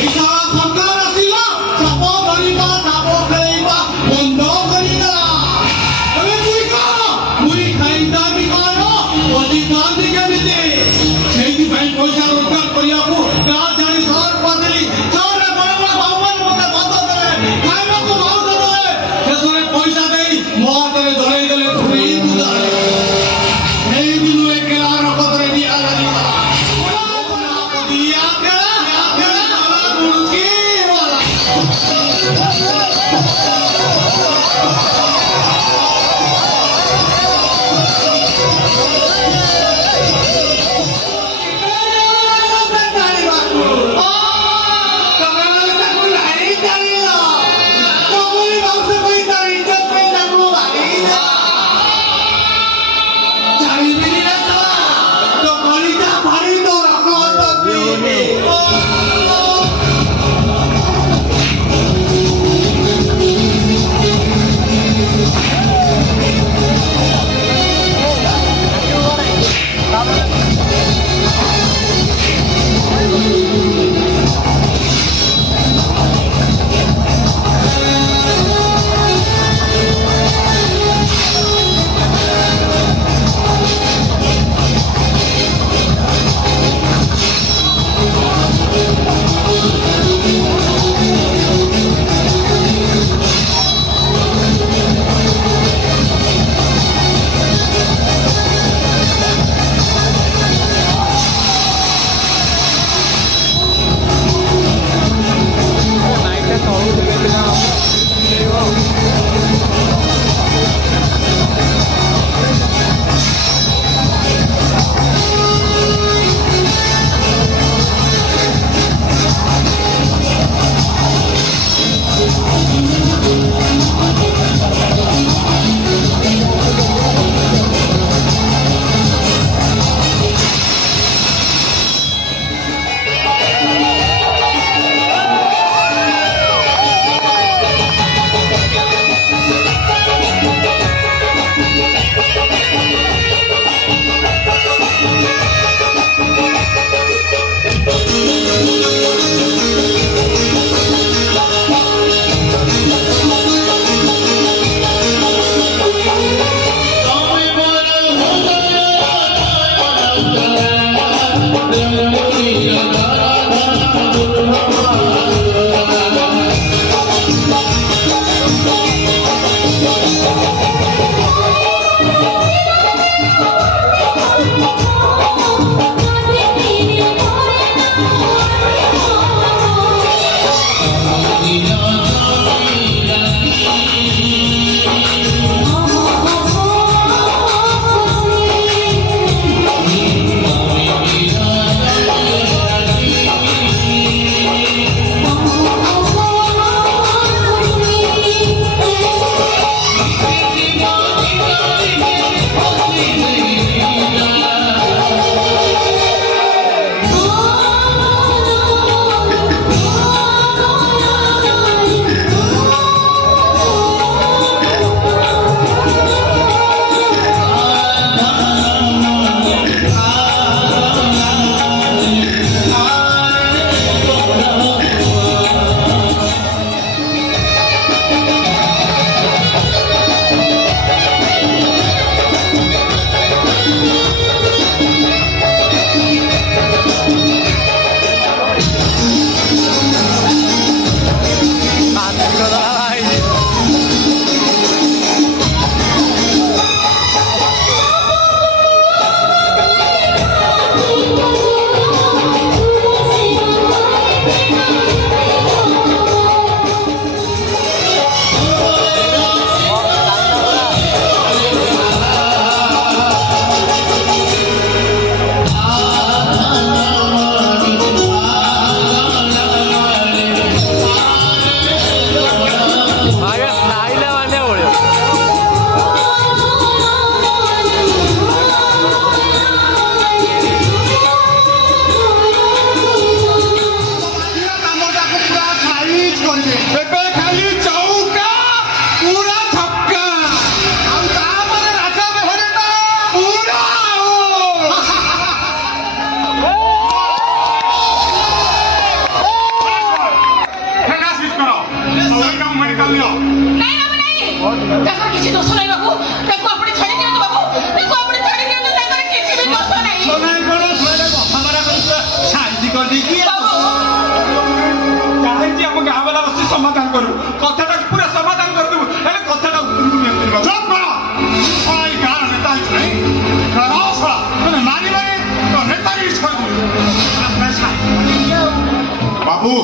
सरकार आसिला चाप धरिबा चाप खेलिबा बंद करिला अबे तुई कौन मुई खाइदा भी करो अधिकार भी केमिति सेही भाई पैसा रोजगार करियाको गाँ जानी सहर पदली सहर बड़ बड़ भवन मते बंद करे खाइबा को भाव देले शेषरे पैसा देई मो हातरे धरई देले फ्री पूजा सेही दिनु एकेला रपतरे दिया लागि दिया के मुड़की गाँ वाला बस समाधान करू कथा पूरा समाधान कर देबू हेले कथा चुप कर आई गाँ नेता नहीं रासा मैंने मारी मारी तो नेता ही छोड़ दू बाबू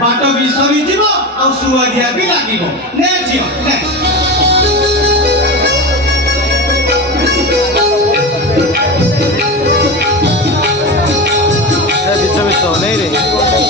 बाट भी सरी जीव आ सुआदिया भी लागिब ने जियो ने नहीं रे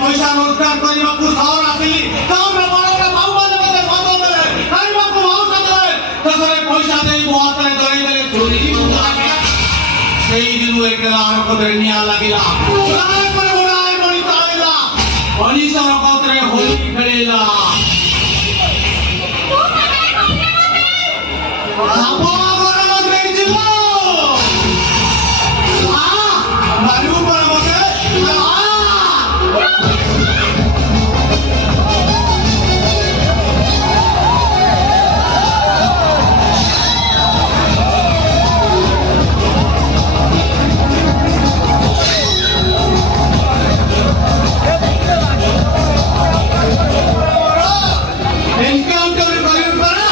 पैसा रोजगार करने को सहर आसिली काम रे बड़ा बाबू माने मते मत देले खाइबा को माउस देले तसरे पैसा देई बहुत रे दई देले चोरी सेई दिनु एकला कोतरे निया लागिला चुराए पर बुलाए बड़ी चालेला बड़ी सर कोतरे होली खेलेला ସାପ ଆମର ମତେ ଯିବ ମାରିବୁ କଣ ମତେ एनकाउंटर करियो परा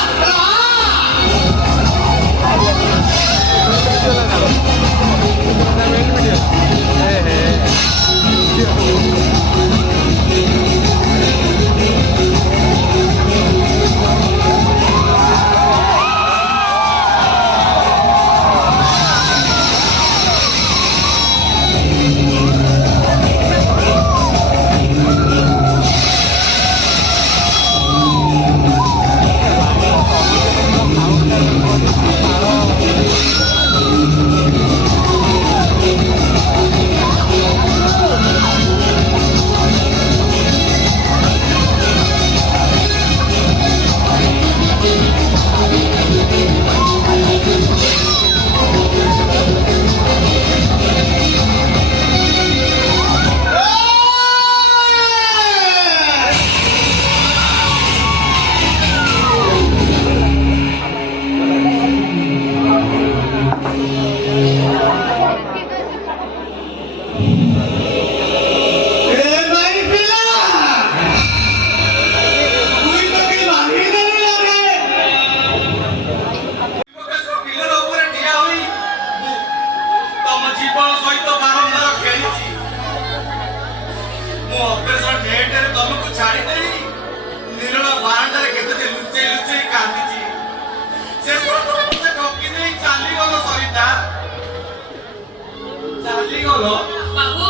बाबू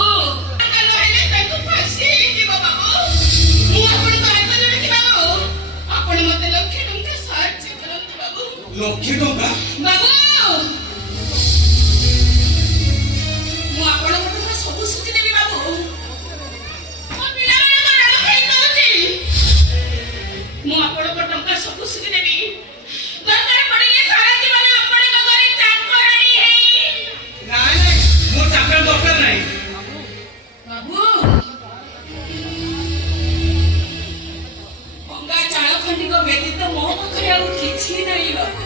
फांसी बाबू आपण मत लक्ष टंका साहाय्य करନ୍ତୁ बाबू लक्षे टंका बाबू ମୁଁ ଆପଣଙ୍କଠୁ ସବୁ ସୁଝି ନେବି ବାବୁ ମୋ ପିଲାମାନଙ୍କ ଋଣ ଖାଇ ଦଉଛି ମୁଁ ଆପଣଙ୍କ ଟଙ୍କା ସବୁ ସୁଝି ନେବି ଦରକାର ପଡ଼ିଲେ ସାରା ଜୀବନ ଆପଣଙ୍କ ଘରେ ଚାକରାଣୀ ହେଇ ନାଇଁ ନାଇଁ ମୋ ଚାକର ଦରକାର ନାହିଁ ବାବୁ ଭଙ୍ଗା ଚାଳ ଖଣ୍ଡିକ ବ୍ୟତୀତ ମୋ ପାଖରେ ଆଉ କିଛି ନାହିଁ ବାବୁ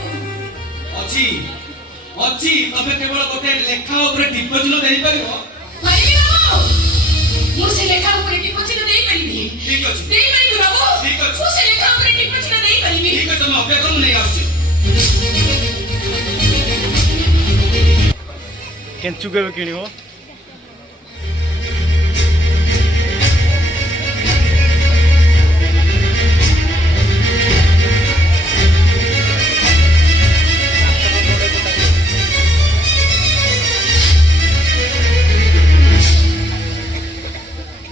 ଅଛି ଅଛି ତମେ କେବଳ ଗୋଟେ ଲେଖା ଉପରେ ଡିପୋଜିଟ୍ ଦେଇପାରିବ ପାରିବି ବାବୁ ମୁଁ ସେ ଲେଖା ଉପରେ ଡିପୋଜିଟ୍ ଦେଇପାରିବି ଠିକ ଅଛି ଦେଇପାରିବି ବାବୁ ଠିକ ଅଛି। ମୁଁ ସେ ଲେଖା ଉପରେ ଡିପୋଜିଟ୍ ଦେଇପାରିବି ଠିକ ଅଛି ତମେ ଅପେକ୍ଷା କର ମୁଁ ନେଇ ଆସୁଛି କେଞ୍ଚୁ କେବେ କିଣିବ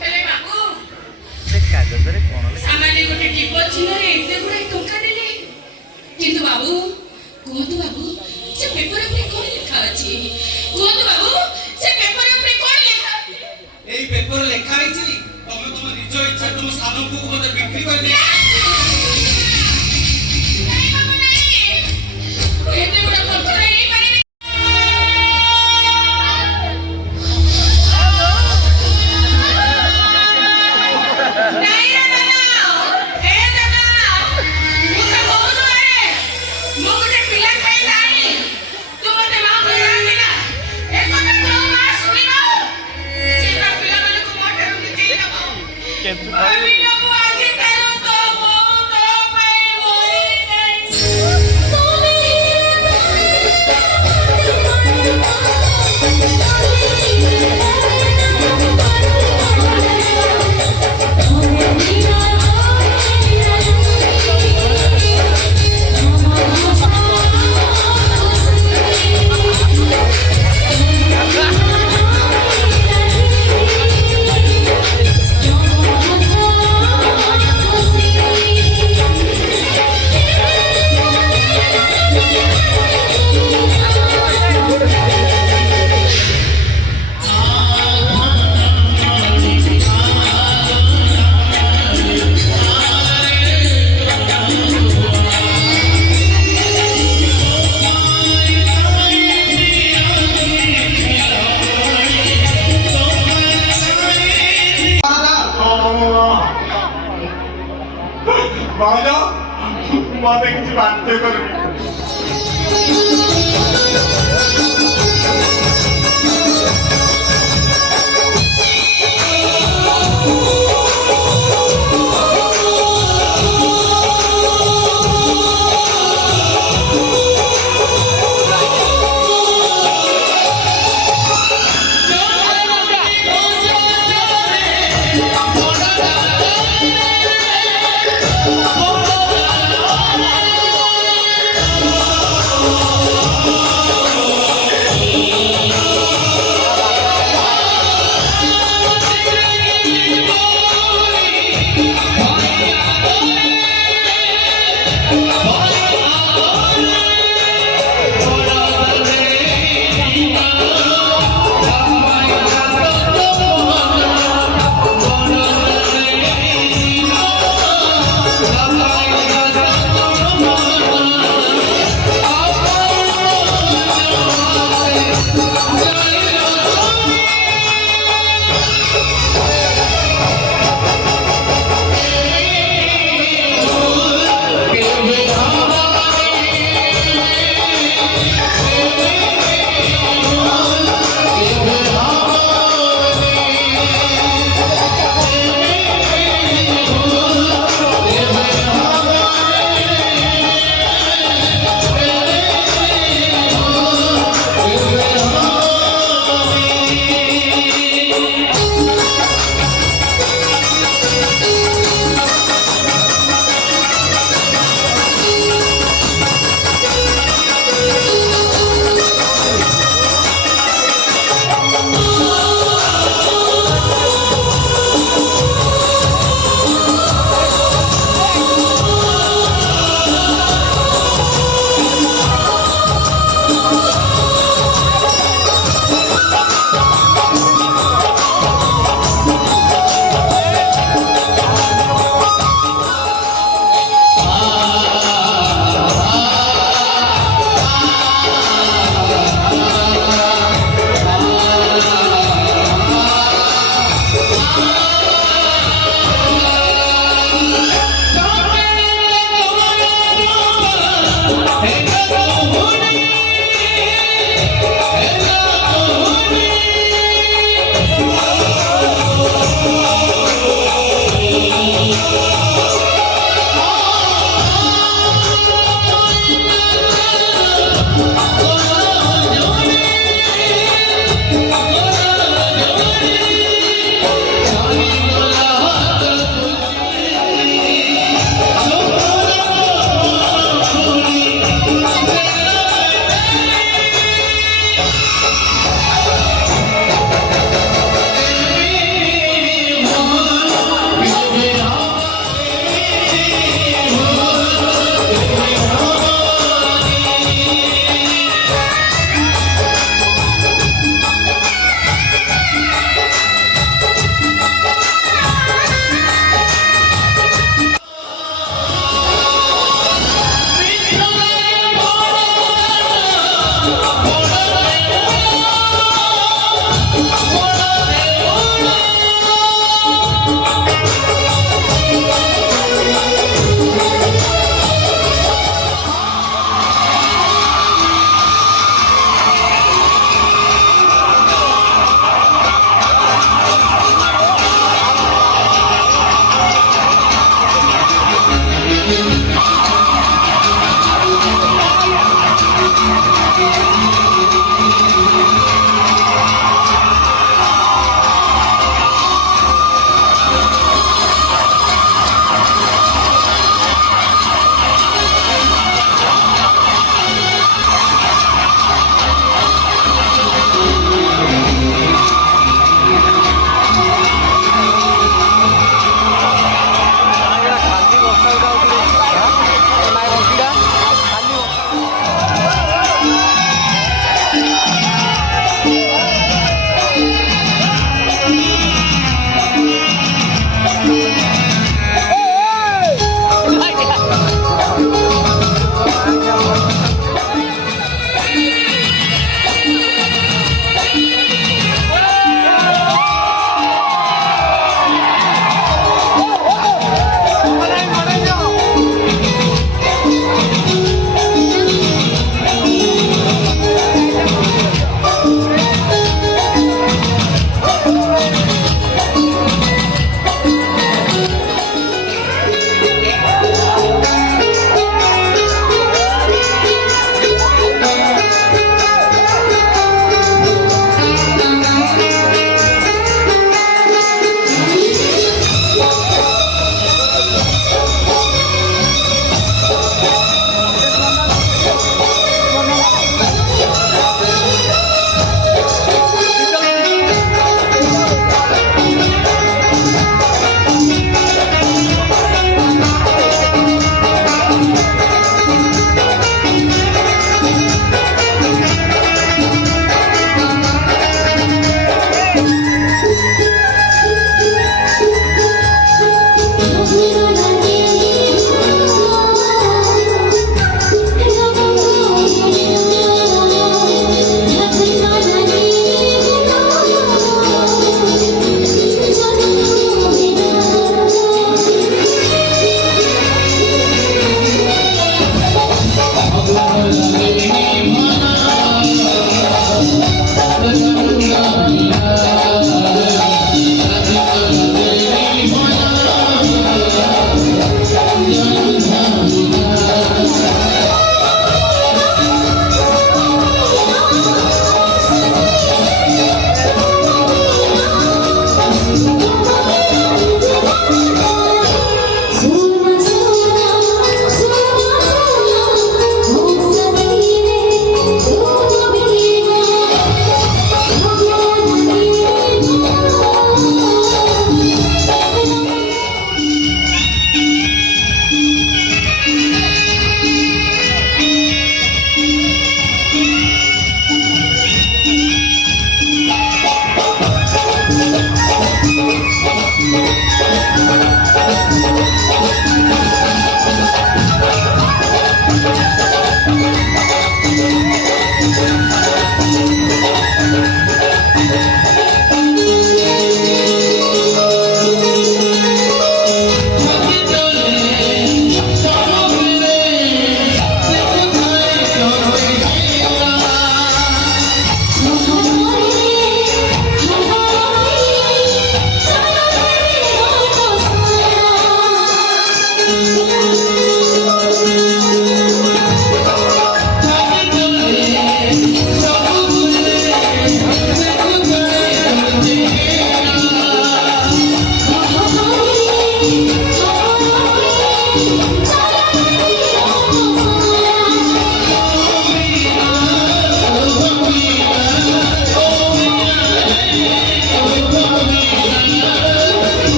ହେଲେ ବାବୁ ସେ କାଗଜରେ କ'ଣ ସାମାନ୍ୟ ଗୋଟେ ଡିପୋଜିଟ୍ରେ ଏତେ ଗୁଡ଼ାଏ ଟଙ୍କା ନେଲେ କିନ୍ତୁ ବାବୁ କୁହନ୍ତୁ ବାବୁ ସେ ପେପର ଉପରେ କ'ଣ ଲେଖା ଅଛି କୁହନ୍ତୁ ବାବୁ ସେ ପେପର ଉପରେ କ'ଣ ଲେଖା ଅଛି ଏଇ ପେପର ଲେଖା ହେଇଛି ତମେ ତମ ନିଜ ଇଚ୍ଛା ତମ ସାନ ପୁଅକୁ ମତେ ବିକ୍ରି କରିଦିଅ ନାଇଁ ବାବୁ ନାଇଁ ମୁଁ ଏତେ ଗୁଡ଼ା ଖର୍ଚ୍ଚ ହେଇପାରିବି ନାଇଁ ରେ ଦାଦା ଏ ଦାଦା ମୁଁ ତ ବହୁତ ଆରେ ମୁଁ ଗୋଟେ ପିଲା ଖାଇ ନାଇଁ मत किसी बाध्य कर